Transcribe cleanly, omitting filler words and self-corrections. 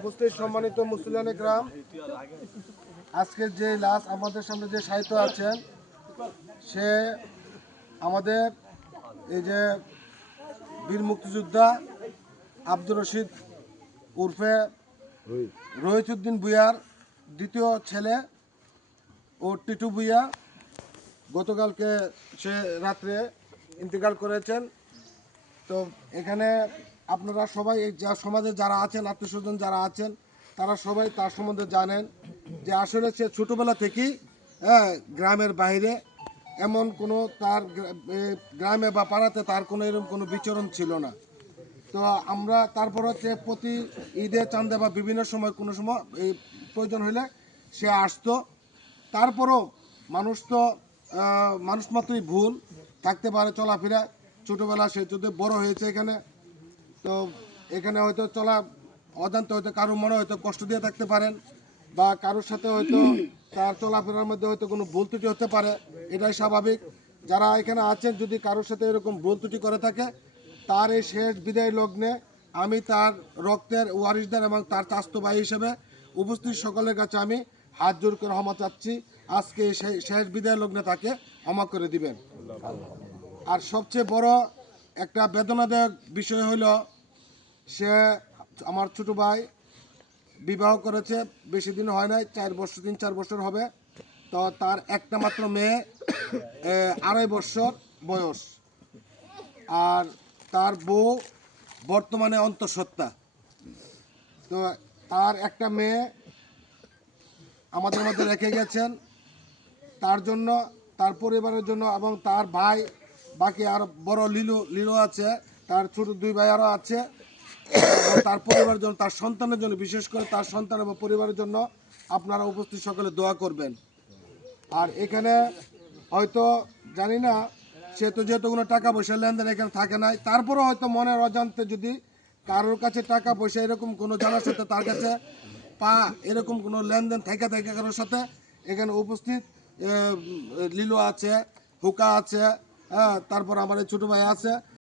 উপস্থিত সম্মানিত মুসলিম একরাম, আজকে যে লাশ আমাদের সামনে যে সাহিত্য আছেন, সে আমাদের এই যে বীর মুক্তিযোদ্ধা আব্দুর রশিদ উর্ফে রহিতউদ্দিন ভূঁইয়ার দ্বিতীয় ছেলে ও টিটু ভূঁইয়া গতকালকে সে রাত্রে ইন্তেকাল করেছেন। তো এখানে আপনারা সবাই এই যা সমাজে যারা আছেন, আত্মীয় স্বজন যারা আছেন, তারা সবাই তার সম্বন্ধে জানেন যে আসলে সে ছোটোবেলা থেকেই গ্রামের বাইরে এমন কোনো তার গ্রামে বা পাড়াতে তার কোনো এরকম কোনো বিচরণ ছিল না। তো আমরা তারপর হচ্ছে প্রতি ঈদে চাঁদে বা বিভিন্ন সময় কোনো সময় এই প্রয়োজন হলে সে আসতো। তারপরও মানুষ মাত্রই ভুল থাকতে পারে, চলাফেরা ছোটোবেলা সে যদি বড় হয়েছে এখানে, তো এখানে হয়তো চলা অজান্তে হয়তো কারো মনে হয়তো কষ্ট দিয়ে থাকতে পারেন, বা কারোর সাথে হয়তো তার চলাফেরার মধ্যে হয়তো কোনো ভুল ত্রুটি হতে পারে, এটাই স্বাভাবিক। যারা এখানে আছেন যদি কারোর সাথে এরকম ভুল ত্রুটি করে থাকে, তার এই শেষ বিদায় লগ্নে আমি তার রক্তের ওয়ারিশদার এবং তার চাস্তো ভাই হিসেবে উপস্থিত সকলের কাছে আমি হাত জোর করে ক্ষমা চাচ্ছি। আজকে সেই শেষ বিদায় লগ্নে তাকে ক্ষমা করে দিবেন। আর সবচেয়ে বড় একটা বেদনাদায়ক বিষয় হইল, সে আমার ছোটো ভাই বিবাহ করেছে, বেশি দিন হয় নাই, 3-4 বছর হবে। তো তার একটা মাত্র মেয়ে, 2.5 বছর বয়স, আর তার বউ বর্তমানে অন্তঃসত্ত্বা। তো তার একটা মেয়ে আমাদের মধ্যে রেখে গেছেন। তার জন্য, তার পরিবারের জন্য এবং তার ভাই, বাকি আর বড় লিলো আছে, তার ছোট 2 ভাই আরও আছে, এবং তার পরিবারের জন্য, তার সন্তানের জন্য, বিশেষ করে তার সন্তান এবং পরিবারের জন্য আপনারা উপস্থিত সকলে দোয়া করবেন। আর এখানে হয়তো জানি না, সে তো যেহেতু কোনো টাকা পয়সা লেনদেন এখানে থাকে নাই, তারপরেও হয়তো মনের অজান্তে যদি কারোর কাছে টাকা পয়সা এরকম কোনো জানার সাথে তার কাছে এরকম কোনো লেনদেন থেকে কারোর সাথে, এখানে উপস্থিত লিলো আছে, হুকা আছে, তারপর আমার এই ছোটো ভাই আছে,